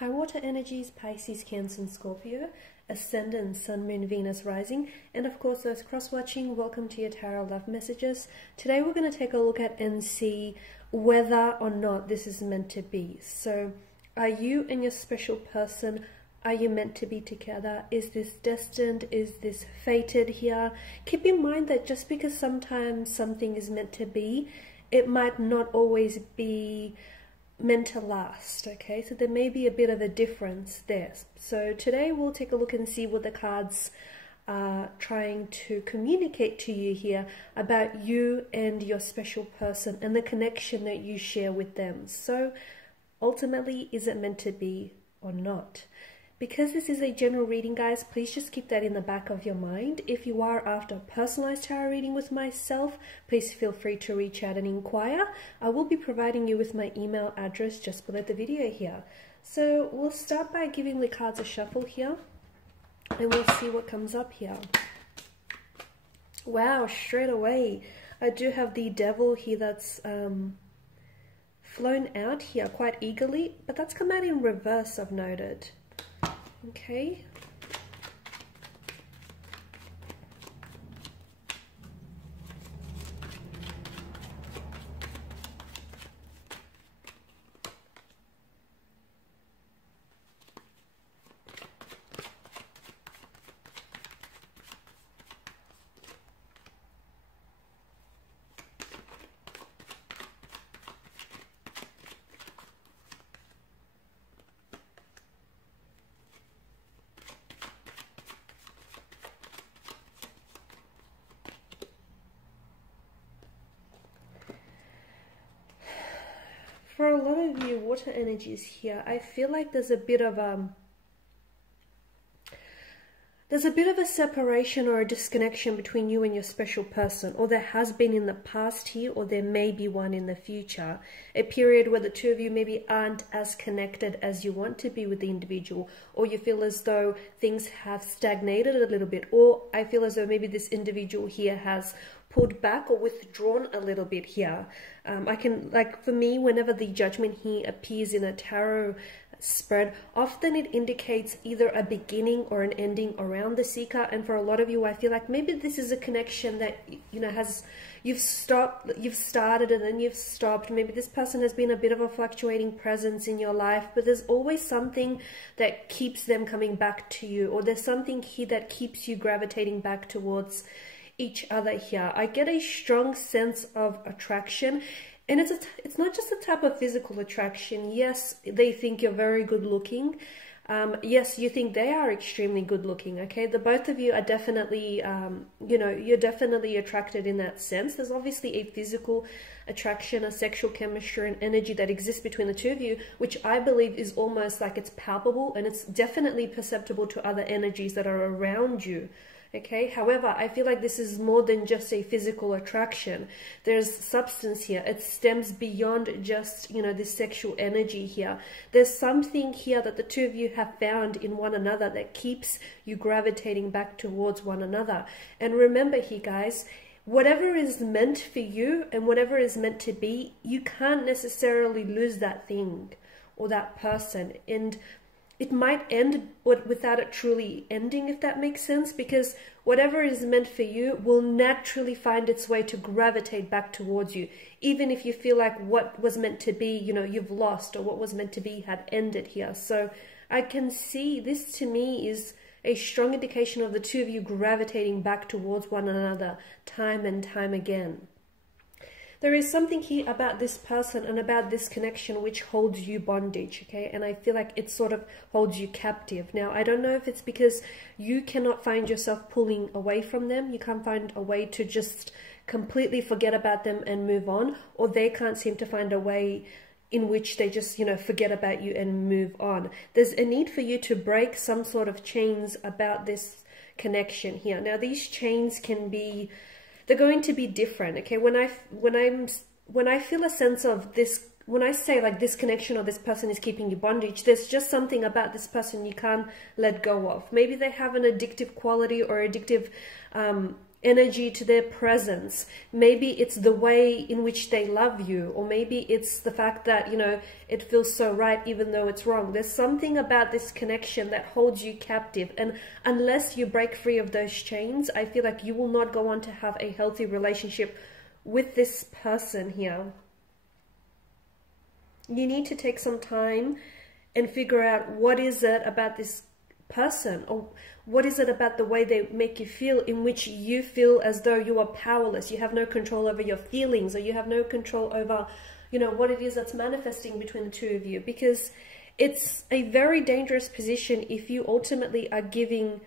High water energies, Pisces, Cancer and Scorpio, Ascendant, Sun, Moon, Venus, Rising, and of course those cross-watching, welcome to your Tarot Love Messages. Today we're going to take a look at and see whether or not this is meant to be. So, are you and your special person, are you meant to be together? Is this destined? Is this fated here? Keep in mind that just because sometimes something is meant to be, it might not always be meant to last, okay? So there may be a bit of a difference there. So today we'll take a look and see what the cards are trying to communicate to you here about you and your special person and the connection that you share with them. So ultimately, is it meant to be or not? Because this is a general reading, guys, please just keep that in the back of your mind. If you are after a personalized tarot reading with myself, please feel free to reach out and inquire. I will be providing you with my email address just below the video here. So we'll start by giving the cards a shuffle here, and we'll see what comes up here. Wow, straight away, I do have the Devil here that's flown out here quite eagerly, but that's come out in reverse, I've noted. Okay. For a lot of you water energies here, I feel like there's a bit of a separation or a disconnection between you and your special person, or there has been in the past here, or there may be one in the future. A period where the two of you maybe aren't as connected as you want to be with the individual, or you feel as though things have stagnated a little bit, or I feel as though maybe this individual here has pulled back or withdrawn a little bit here. For me, whenever the Judgment here appears in a tarot spread, often it indicates either a beginning or an ending around the seeker. And for a lot of you, I feel like maybe this is a connection that, you know, you've started and then you've stopped. Maybe this person has been a bit of a fluctuating presence in your life, but there's always something that keeps them coming back to you, or there's something here that keeps you gravitating back towards each other here. I get a strong sense of attraction, and it's not just a type of physical attraction. Yes, they think you're very good looking. Yes, you think they are extremely good looking, okay? The both of you are definitely, you know, you're definitely attracted in that sense. There's obviously a physical attraction, a sexual chemistry and energy that exists between the two of you, which I believe is almost like it's palpable, and it's definitely perceptible to other energies that are around you. Okay, however, I feel like this is more than just a physical attraction. There's substance here. It stems beyond just, you know, this sexual energy here. There's something here that the two of you have found in one another that keeps you gravitating back towards one another. And remember here, guys, whatever is meant for you and whatever is meant to be, you can't necessarily lose that thing or that person. And it might end without it truly ending, if that makes sense, because whatever is meant for you will naturally find its way to gravitate back towards you, even if you feel like what was meant to be, you know, you've lost, or what was meant to be had ended here. So I can see this, to me, is a strong indication of the two of you gravitating back towards one another time and time again. There is something here about this person and about this connection which holds you bondage, okay? And I feel like it sort of holds you captive. Now, I don't know if it's because you cannot find yourself pulling away from them. You can't find a way to just completely forget about them and move on, or they can't seem to find a way in which they just, you know, forget about you and move on. There's a need for you to break some sort of chains about this connection here. Now, these chains can be, they're going to be different, okay? When I feel a sense of this, when I say like this connection or this person is keeping you bondage, there's just something about this person you can't let go of. Maybe they have an addictive quality or addictive energy to their presence. Maybe it's the way in which they love you, or maybe it's the fact that, you know, it feels so right even though it's wrong. There's something about this connection that holds you captive, and unless you break free of those chains, I feel like you will not go on to have a healthy relationship with this person here. You need to take some time and figure out what is it about this person, or what is it about the way they make you feel, in which you feel as though you are powerless, you have no control over your feelings, or you have no control over, you know, what it is that's manifesting between the two of you. Because it's a very dangerous position if you ultimately are giving,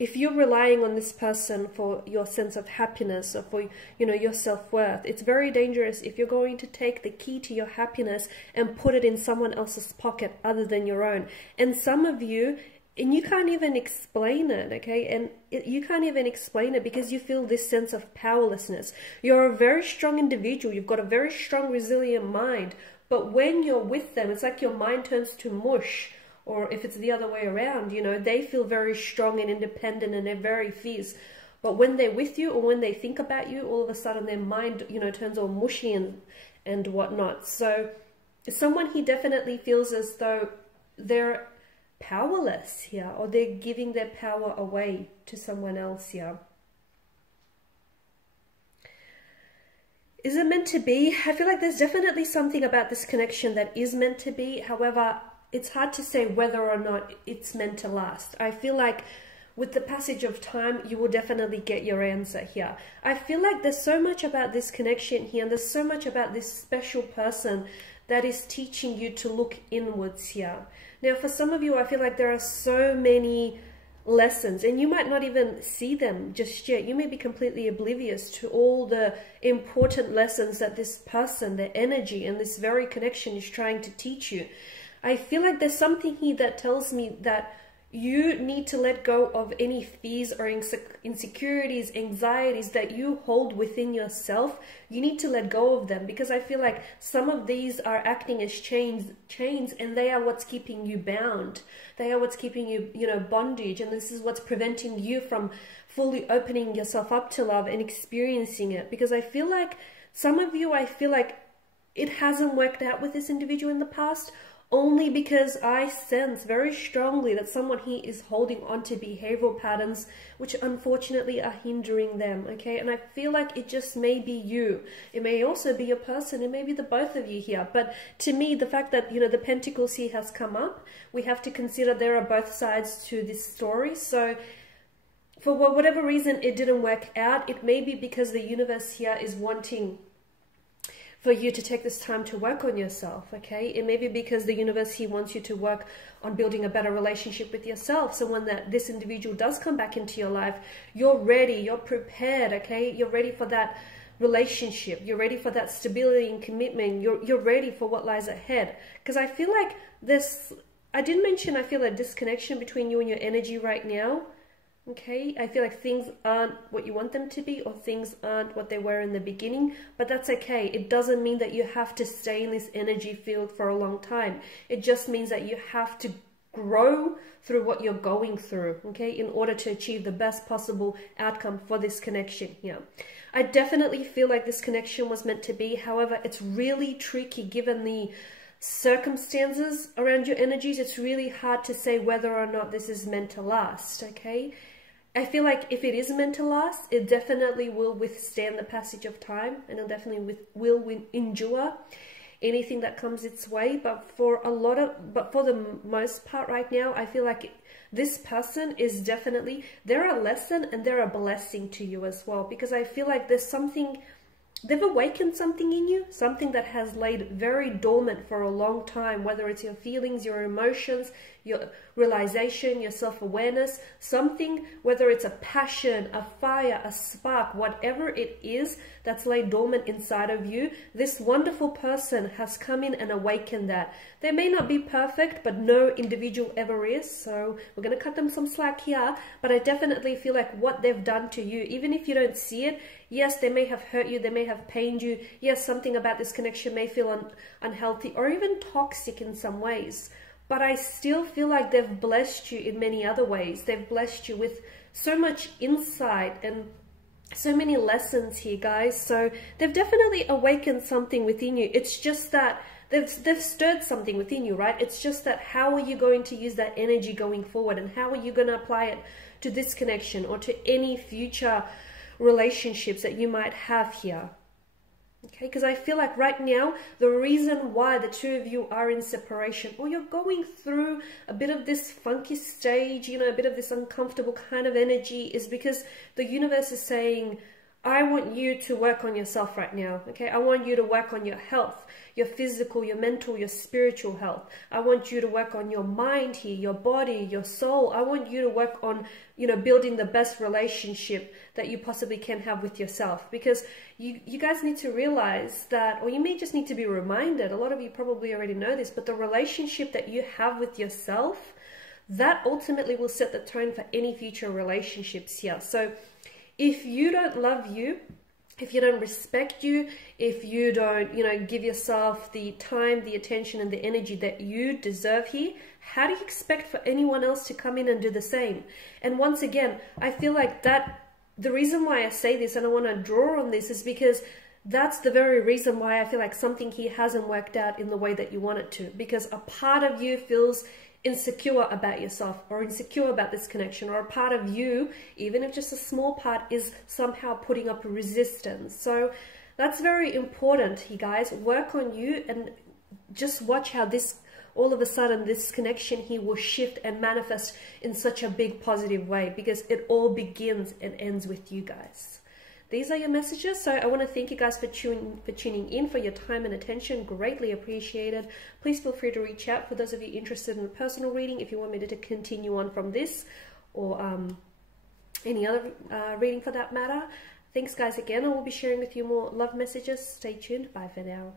if you're relying on this person for your sense of happiness, or for, you know, your self-worth. It's very dangerous if you're going to take the key to your happiness and put it in someone else's pocket other than your own. And some of you, and you can't even explain it, okay? And you can't even explain it because you feel this sense of powerlessness. You're a very strong individual. You've got a very strong, resilient mind. But when you're with them, it's like your mind turns to mush. Or if it's the other way around, you know, they feel very strong and independent and they're very fierce. But when they're with you, or when they think about you, all of a sudden their mind, you know, turns all mushy and whatnot. So someone he definitely feels as though they're powerless here, or they're giving their power away to someone else here. Is it meant to be? I feel like there's definitely something about this connection that is meant to be. However, it's hard to say whether or not it's meant to last. I feel like with the passage of time, you will definitely get your answer here. I feel like there's so much about this connection here, and there's so much about this special person that is teaching you to look inwards here. Now, for some of you, I feel like there are so many lessons, and you might not even see them just yet. You may be completely oblivious to all the important lessons that this person, their energy, and this very connection is trying to teach you. I feel like there's something here that tells me that you need to let go of any fears or insecurities, anxieties that you hold within yourself. You need to let go of them, because I feel like some of these are acting as chains, and they are what's keeping you bound. They are what's keeping you, you know, bondage, and this is what's preventing you from fully opening yourself up to love and experiencing it. Because I feel like some of you, I feel like it hasn't worked out with this individual in the past, only because I sense very strongly that someone here is holding on to behavioral patterns which unfortunately are hindering them, okay? And I feel like it just may be you. It may also be your person. It may be the both of you here. But to me, the fact that, you know, the Pentacles here has come up, we have to consider there are both sides to this story. So for whatever reason it didn't work out, it may be because the universe here is wanting for you to take this time to work on yourself, okay? It may be because the universe here wants you to work on building a better relationship with yourself. So when this individual does come back into your life, you're ready, you're prepared, okay? You're ready for that relationship. You're ready for that stability and commitment. You're ready for what lies ahead. Because I feel like this, I did mention, I feel a disconnection between you and your energy right now. Okay, I feel like things aren't what you want them to be, or things aren't what they were in the beginning, but that's okay. It doesn't mean that you have to stay in this energy field for a long time. It just means that you have to grow through what you're going through, okay, in order to achieve the best possible outcome for this connection here. I definitely feel like this connection was meant to be. However, it's really tricky given the circumstances around your energies. It's really hard to say whether or not this is meant to last, okay? I feel like if it is meant to last, it definitely will withstand the passage of time, and it definitely will endure anything that comes its way. But for the most part right now, I feel like this person is definitely, they're a lesson and they're a blessing to you as well, because I feel like there's something, they've awakened something in you, something that has laid very dormant for a long time, whether it's your feelings, your emotions, your realization, your self-awareness, something, whether it's a passion, a fire, a spark, whatever it is that's laid dormant inside of you, this wonderful person has come in and awakened that. They may not be perfect, but no individual ever is, so we're going to cut them some slack here, but I definitely feel like what they've done to you, even if you don't see it, yes, they may have hurt you, they may have pained you, yes, something about this connection may feel unhealthy or even toxic in some ways, but I still feel like they've blessed you in many other ways. They've blessed you with so much insight and so many lessons here, guys. So they've definitely awakened something within you. It's just that they've stirred something within you, right? It's just that how are you going to use that energy going forward, and how are you going to apply it to this connection or to any future relationships that you might have here? Okay, because I feel like right now, the reason why the two of you are in separation, or you're going through a bit of this funky stage, you know, a bit of this uncomfortable kind of energy, is because the universe is saying, I want you to work on yourself right now, okay? I want you to work on your health, your physical, your mental, your spiritual health. I want you to work on your mind here, your body, your soul. I want you to work on, you know, building the best relationship that you possibly can have with yourself. Because you guys need to realize that, or you may just need to be reminded, a lot of you probably already know this, but the relationship that you have with yourself, that ultimately will set the tone for any future relationships here. So if you don't love you, if you don't respect you, if you don't, you know, give yourself the time, the attention, and the energy that you deserve here, how do you expect for anyone else to come in and do the same? And once again, I feel like that, the reason why I say this and I want to draw on this is because that's the very reason why I feel like something here hasn't worked out in the way that you want it to. Because a part of you feels insecure about yourself, or insecure about this connection, or a part of you, even if just a small part, is somehow putting up resistance. So that's very important, you guys. Work on you and just watch how this, all of a sudden, this connection here will shift and manifest in such a big positive way, because it all begins and ends with you guys. These are your messages. So I want to thank you guys for tuning in, for your time and attention. Greatly appreciated. Please feel free to reach out for those of you interested in a personal reading, if you want me to continue on from this, or any other reading for that matter. Thanks guys again. I will be sharing with you more love messages. Stay tuned. Bye for now.